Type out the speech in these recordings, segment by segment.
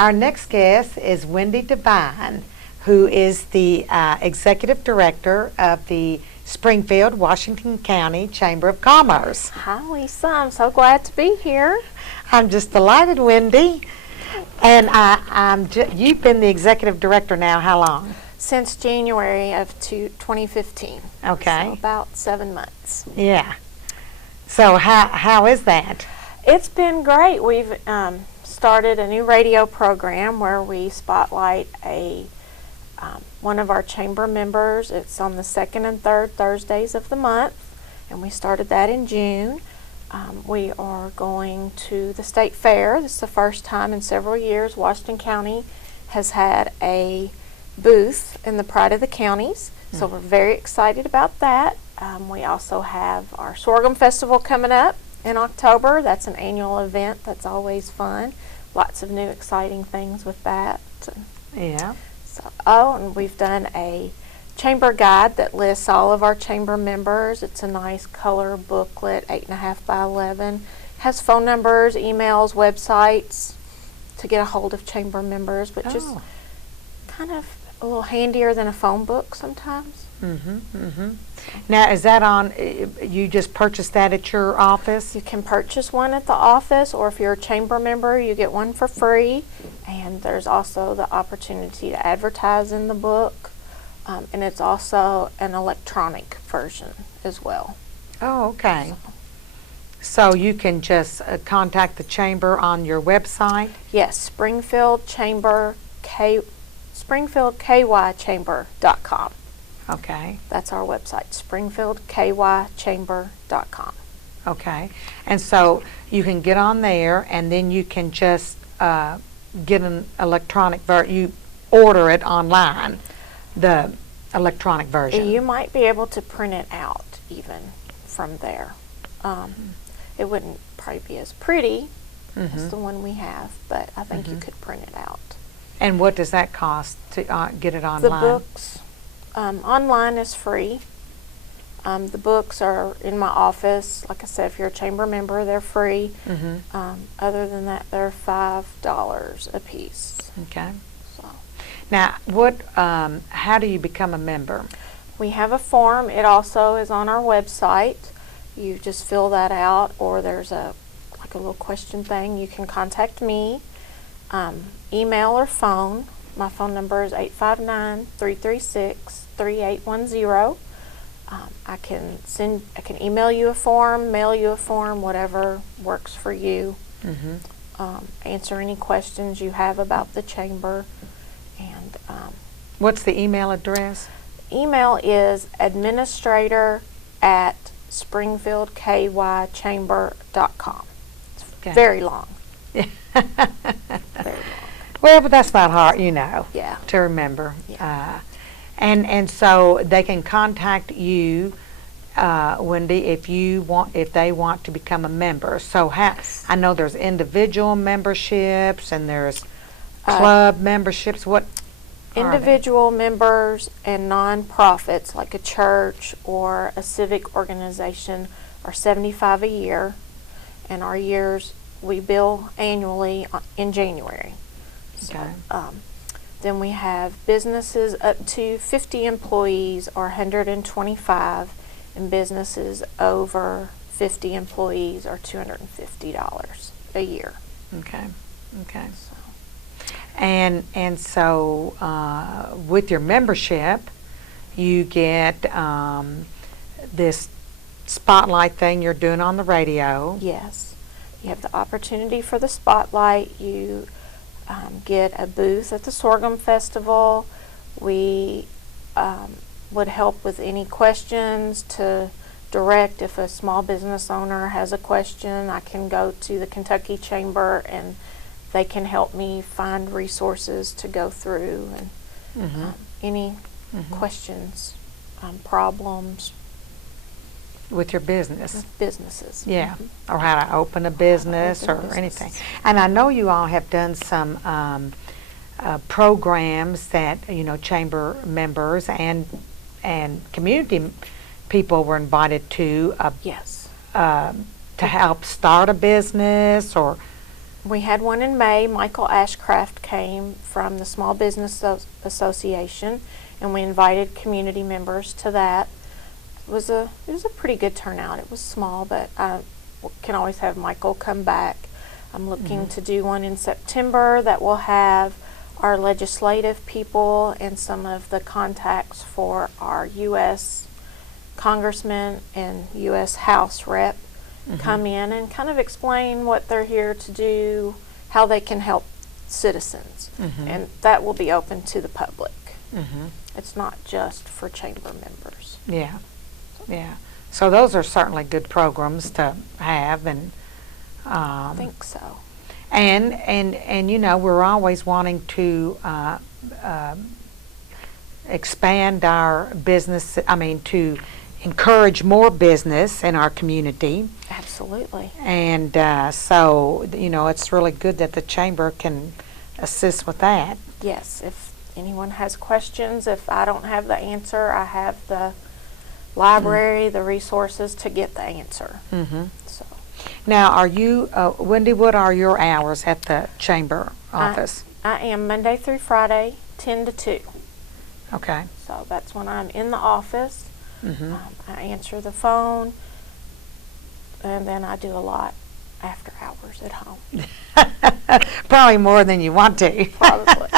Our next guest is Wendy Devine, who is the Executive Director of the Springfield, Washington County Chamber of Commerce. Hi, Lisa. I'm so glad to be here. I'm just delighted, Wendy. And you've been the Executive Director now how long? Since January of 2015. Okay. So about 7 months. Yeah. So how is that? It's been great. We've started a new radio program where we spotlight one of our chamber members. It's on the second and third Thursdays of the month, and we started that in June. We are going to the state fair. This is the first time in several years Washington County has had a booth in the Pride of the Counties, so we're very excited about that. We also have our Sorghum Festival coming up in October. That's an annual event that's always fun. Lots of new exciting things with that. Yeah. And we've done a chamber guide that lists all of our chamber members. It's a nice color booklet, 8.5 by 11. Has phone numbers, emails, websites to get a hold of chamber members, but just kind of a little handier than a phone book sometimes. Now, is that on, you just purchased that at your office? You can purchase one at the office, or if you're a chamber member, you get one for free. And there's also the opportunity to advertise in the book. And it's also an electronic version as well. Oh, okay. So you can just contact the chamber on your website? Yes, SpringfieldKYChamber.com. Okay. That's our website, SpringfieldKYChamber.com. Okay. And so you can get on there, and then you can just get an electronic version. You order it online, the electronic version. You might be able to print it out even from there. It wouldn't probably be as pretty as the one we have, but I think you could print it out. And what does that cost to get it online? The books online is free. The books are in my office. Like I said, if you're a chamber member, they're free. Other than that, they're $5 a piece. Okay. So. Now, how do you become a member? We have a form. It also is on our website. You just fill that out, or there's a little question thing. You can contact me, email or phone. My phone number is 859-336-3810. I can email you a form, mail you a form, whatever works for you. Answer any questions you have about the chamber. And what's the email address? Email is administrator@springfieldkychamber.com. It's very long. Very long. Well, but that's not hard, Yeah. to remember. Yeah. And so they can contact you, Wendy, if they want to become a member. So I know there's individual memberships and there's club memberships. What individual members and non-profits like a church or a civic organization are $75 a year, and our years we bill annually in January. Okay. So, then we have businesses up to 50 employees or 125, and businesses over 50 employees are $250 a year. Okay. Okay. So. And so with your membership, you get this spotlight thing you're doing on the radio. Yes. You have the opportunity for the spotlight. You get a booth at the Sorghum Festival. We would help with any questions to direct. If a small business owner has a question, I can go to the Kentucky Chamber and they can help me find resources to go through and any questions, problems. With your business. With businesses. Yeah, or how to open a business or anything. And I know you all have done some programs that, chamber members and community people were invited to. Yes. To help start a business or We had one in May. Michael Ashcraft came from the Small Business Association, and we invited community members to that. It was a pretty good turnout. It was small, but I can always have Michael come back. I'm looking to do one in September that will have our legislative people and some of the contacts for our U.S. congressman and U.S. House rep come in and kind of explain what they're here to do, how they can help citizens. And that will be open to the public. It's not just for chamber members. Yeah, yeah. So those are certainly good programs to have, and I think so. and you know, we're always wanting to expand our business. I mean, to encourage more business in our community. Absolutely. And so, you know, it's really good that the chamber can assist with that. Yes, if anyone has questions, if I don't have the answer, I have the library, the resources to get the answer. So Now, are you, Wendy, what are your hours at the chamber office? I am Monday through Friday, 10 to 2. Okay. So that's when I'm in the office. I answer the phone, and then I do a lot after hours at home. Probably more than you want to. Probably.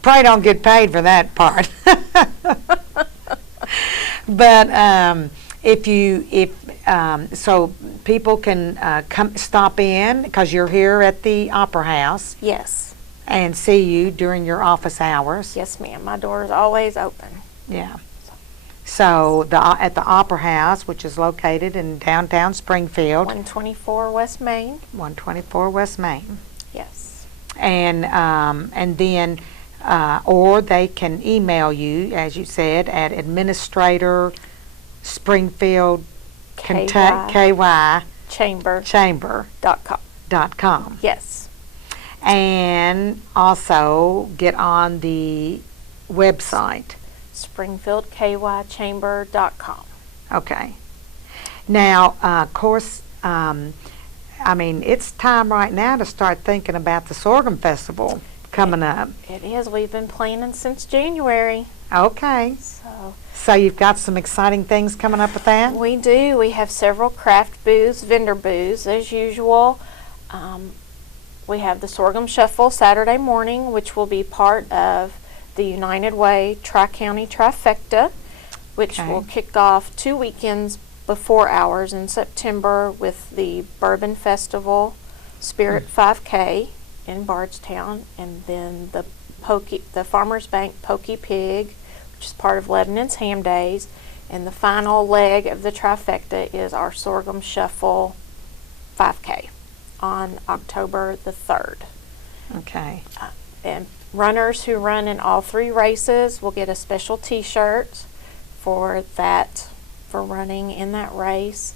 Probably don't get paid for that part. But so people can come stop in because you're here at the Opera House Yes. and see you during your office hours. Yes, ma'am. My door is always open. Yeah. So at the Opera House, which is located in downtown Springfield, 124 West Main. 124 West Main. Yes. And then, or they can email you, as you said, at Administrator Springfield KY Chamber.com. Yes. And also get on the website. SpringfieldKYChamber.com. Okay. Now, of course, I mean, it's time right now to start thinking about the Sorghum Festival coming up. It is. We've been planning since January. Okay. So you've got some exciting things coming up with that? We do. We have several craft booths, vendor booths, as usual. We have the Sorghum Shuffle Saturday morning, which will be part of the United Way Tri-County Trifecta, which will kick off 2 weekends before ours in September with the Bourbon Festival, Spirit 5K in Bardstown, and then the Farmers Bank Pokey Pig, which is part of Lebanon's Ham Days, and the final leg of the trifecta is our Sorghum Shuffle 5K on October the 3rd. Okay. And runners who run in all 3 races will get a special t-shirt for running in that race.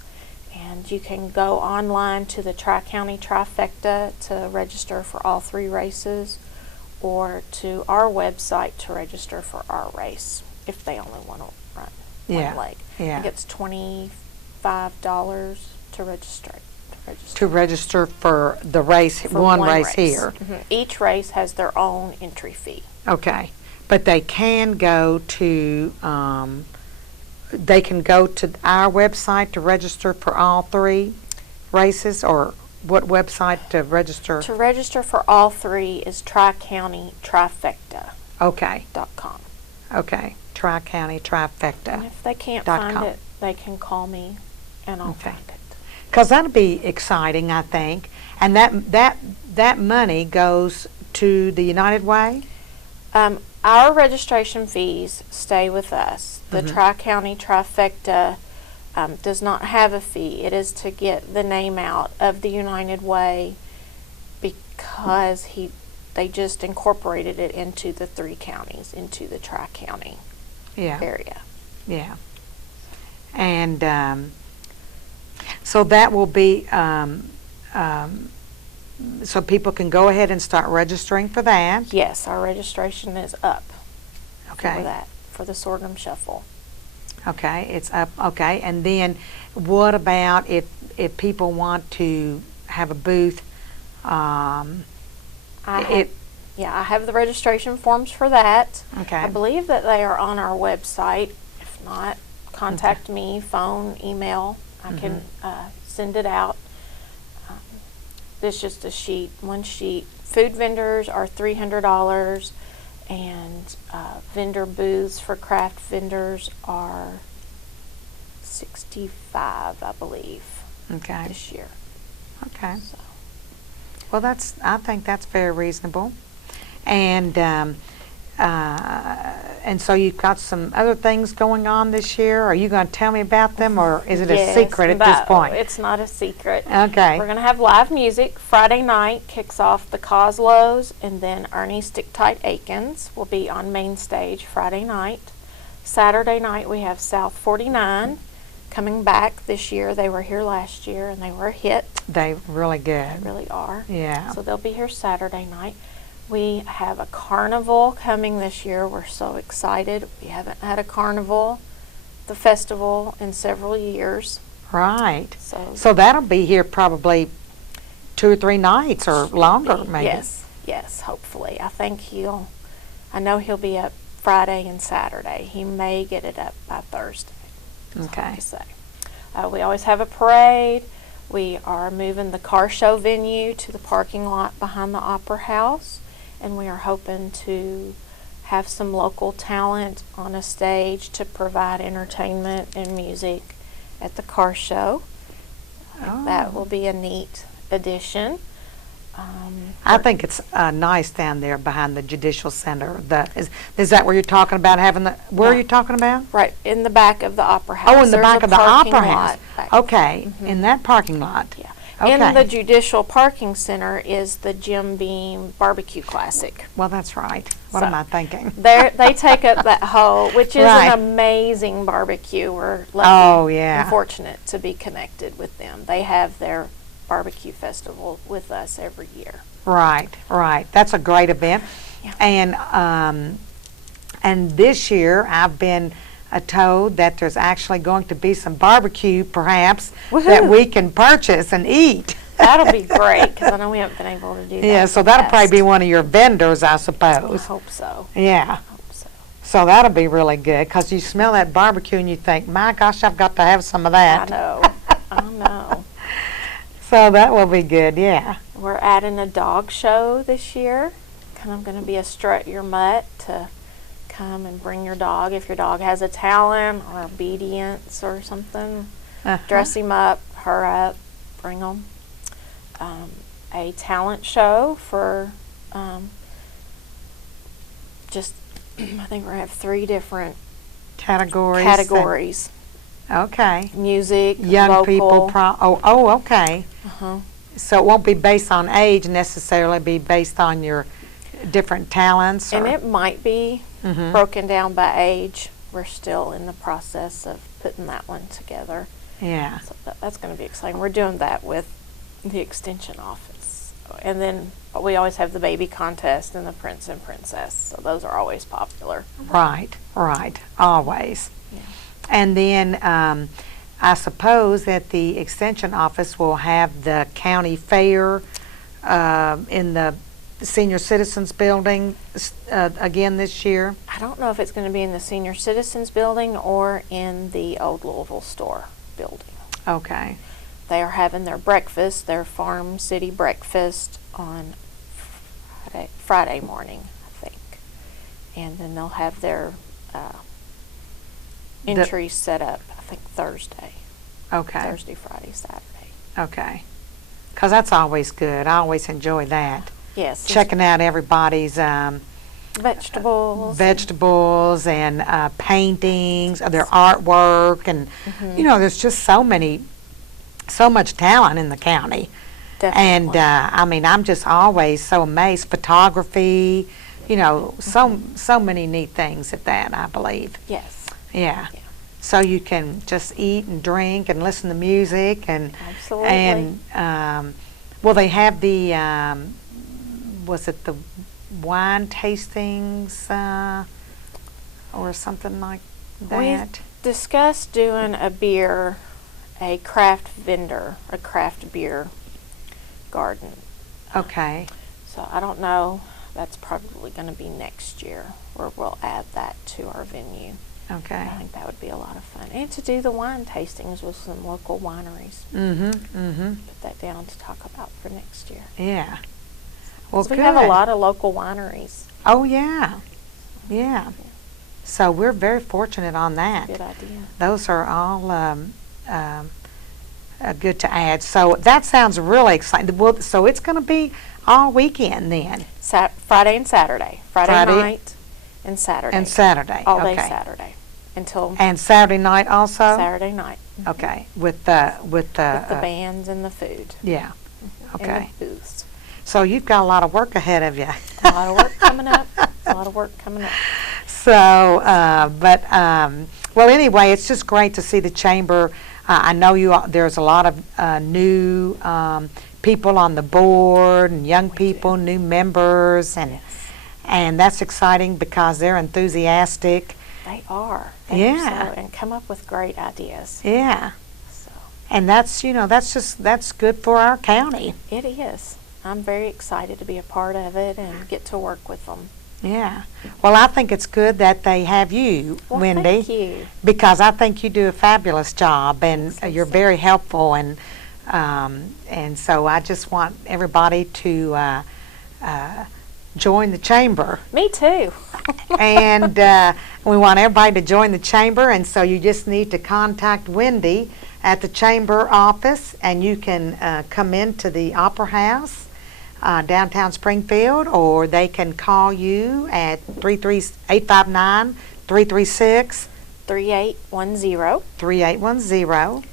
And you can go online to the Tri-County Trifecta to register for all 3 races, or to our website to register for our race if they only want to run one leg. Yeah. I think it's $25 to register. To register for the race, For one race here. Each race has their own entry fee. Okay. But they can go to our website to register for all 3 races, or what website to register? To register for all 3 is TriCountyTrifecta.com. Okay. Tri-County Trifecta. And if they can't find it, they can call me and I'll find it. Because that'll be exciting, I think. And that money goes to the United Way? Our registration fees stay with us. The Tri-County Trifecta does not have a fee. It is to get the name out of the United Way because they just incorporated it into the 3 counties, into the Tri-County area. Yeah. And so that will be, so people can go ahead and start registering for that. Yes, our registration is up Okay. for that, for the Sorghum Shuffle. Okay, it's up. Okay, and then what about if people want to have a booth. I have the registration forms for that. Okay. I believe that they are on our website. If not, contact me, phone, email. I can send it out. It's just one sheet. Food vendors are $300, and vendor booths for craft vendors are $65, I believe, Okay. this year. Okay. So. Well, I think that's very reasonable. And so you've got some other things going on this year. Are you going to tell me about them, or is it a Yes, secret at this no, point? It's not a secret. Okay. We're going to have live music. Friday night kicks off the Coslows, and then Ernie Stick Tight Akins will be on main stage Friday night. Saturday night we have South 49 coming back this year. They were here last year, and they were a hit. They really good. They really are. Yeah. So they'll be here Saturday night. We have a carnival coming this year. We're so excited. We haven't had a carnival, the festival, in several years. Right. So that'll be here probably 2 or 3 nights or longer, maybe. Yes, hopefully. I know he'll be up Friday and Saturday. He may get it up by Thursday. It's hard Okay. to say. We always have a parade. We are moving the car show venue to the parking lot behind the Opera House, and we are hoping to have some local talent on a stage to provide entertainment and music at the car show. That will be a neat addition. I think it's nice down there behind the Judicial Center. Is that where you're talking about having the? Where are you talking about? Right in the back of the Opera House. Oh, in the There's back a of the parking Opera lot House. back Okay, in that parking lot. Yeah. Okay. In the Judicial Parking Center is the Jim Beam Barbecue Classic. Well, that's right. What So- am I thinking? They take up that whole, which is Right. an amazing barbecue. We're lucky Oh, yeah. and fortunate to be connected with them. They have their barbecue festival with us every year. Right. That's a great event. Yeah. And this year I've been told that there's actually going to be some barbecue, perhaps, that Woohoo. we can purchase and eat. That'll be great because I know we haven't been able to do that. Yeah, in so the that'll probably be past. one of your vendors, I I suppose. hope so. Yeah. Hope so. So that'll be really good because you smell that barbecue and you think, my gosh, I've got to have some of I that. know. I know. So that will be good, yeah. We're adding a dog show this year. Kind of going to be a strut your mutt to come and bring your dog. If your dog has a talent or obedience or something, dress him up, her up, bring them. A talent show for just, I think we're going to have 3 different Categories. categories. Okay. Music, Young vocal. people, okay. Uh-huh. So it won't be based on age necessarily, be based on your different talents? And or- it might be Mhm. broken down by age. We're still in the process of putting that one together. Yeah. So that's going to be exciting. We're doing that with the extension office. And then we always have the baby contest and the prince and princess. So those are always popular. Right, always. Yeah. And then I suppose that the extension office will have the county fair in the senior citizens building again this year. I don't know if it's going to be in the senior citizens building or in the old Louisville store building. Okay. They are having their breakfast, their Farm City breakfast on Friday morning, I think. And then they'll have their entries set up, I think, Thursday. Okay. Thursday, Friday, Saturday. Okay. Because that's always good. I always enjoy that. Yes. Checking out everybody's Vegetables. vegetables and paintings, their artwork, and you know, there's just so much talent in the county. Definitely. And I mean, I'm just always so amazed. Photography, you know, so many neat things at that, I believe. Yes. Yeah. Yeah. So you can just eat and drink and listen to music and Absolutely. and well, they have the was it the wine tastings or something like that? Discussed doing a craft beer garden. Okay. So I don't know. That's probably going to be next year where we'll add that to our venue. Okay. I think that would be a lot of fun. And to do the wine tastings with some local wineries. Put that down to talk about for next year. Yeah. Well, 'Cause we good. have a lot of local wineries. Oh, yeah. Yeah. So we're very fortunate on that. Good idea. Those are all good to add. So that sounds really exciting. Well, so it's going to be all weekend then. Friday and Saturday. Friday night and Saturday. And Saturday. All day Okay. Saturday until And Saturday night also? Saturday night. Okay. With the With the bands and the food. Yeah. And Okay. the booths. So you've got a lot of work ahead of you. A lot of work coming up. A lot of work coming up. So, well, anyway, it's just great to see the chamber. I know there's a lot of new people on the board and young people, new members, and that's exciting because they're enthusiastic. They are. Yeah. And come up with great ideas. Yeah. So And that's good for our county. it is. I'm very excited to be a part of it and get to work with them. Yeah. Well, I think it's good that they have you, Well, Wendy. thank you. Because I think you do a fabulous job, and Thanks, you're Lisa. very helpful, and so I just want everybody to join the chamber, Me too. and we want everybody to join the chamber, and so you just need to contact Wendy at the chamber office, and you can come into the Opera House, downtown Springfield, or they can call you at 859-336 3810. 3810.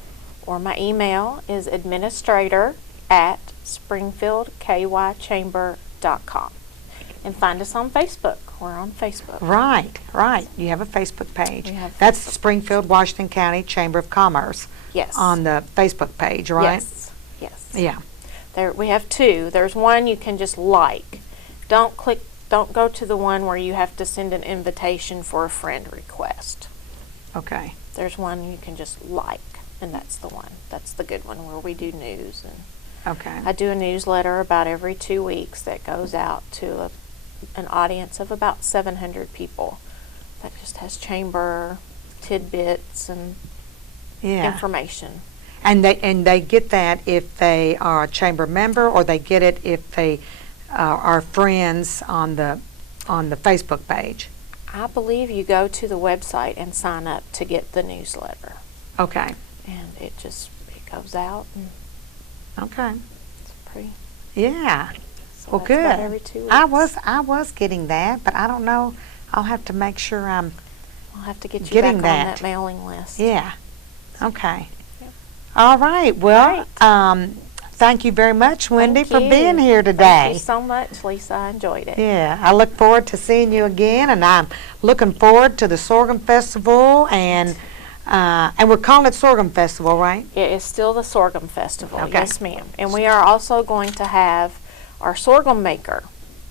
Or my email is administrator@springfieldkychamber.com. And find us on Facebook. We're on Facebook. Right. You have a Facebook page. We have That's Facebook. Springfield, Washington County Chamber of Commerce Yes. on the Facebook page, right? Yes. Yeah. There we have two. There's one you can just like. Don't go to the one where you have to send an invitation for a friend request. Okay. There's one you can just like, and that's the one. That's the good one where we do news, and Okay. I do a newsletter about every 2 weeks that goes out to an audience of about 700 people. That just has chamber tidbits and Yeah. information. And they get that if they are a chamber member, or they get it if they are friends on the Facebook page. I believe you go to the website and sign up to get the newsletter, Okay. and it goes out, and Okay. it's pretty. Yeah. So Well, that's good. about every 2 weeks. I was getting that, but I don't know. I'll have to make sure I'm. I'll have to get you getting back on that. that mailing list. Yeah. Okay. Yep. All right. Well, Right. thank you very much, Wendy, Thank for you. being here today. Thank you so much, Lisa. I enjoyed it. Yeah, I look forward to seeing you again, and I'm looking forward to the Sorghum Festival, and we're calling it Sorghum Festival, right? It is still the Sorghum Festival. Okay. Yes, ma'am. And we are also going to have our sorghum maker.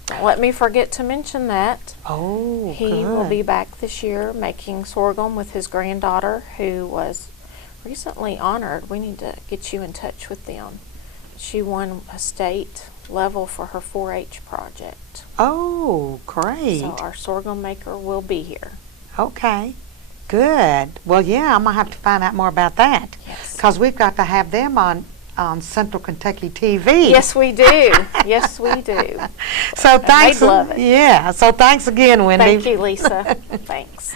Don't let me forget to mention that. Oh, He will good. be back this year making sorghum with his granddaughter, who was recently honored. We need to get you in touch with them. She won a state level for her 4-H project. Oh, great. So our sorghum maker will be here. Okay, good. Well, yeah, I'm gonna have to find out more about that, Yes. because we've got to have them on Central Kentucky TV. Yes, we do. Yes, we do. So And thanks. they'd love it. Yeah. So thanks again, Wendy. Thank you, Lisa. Thanks.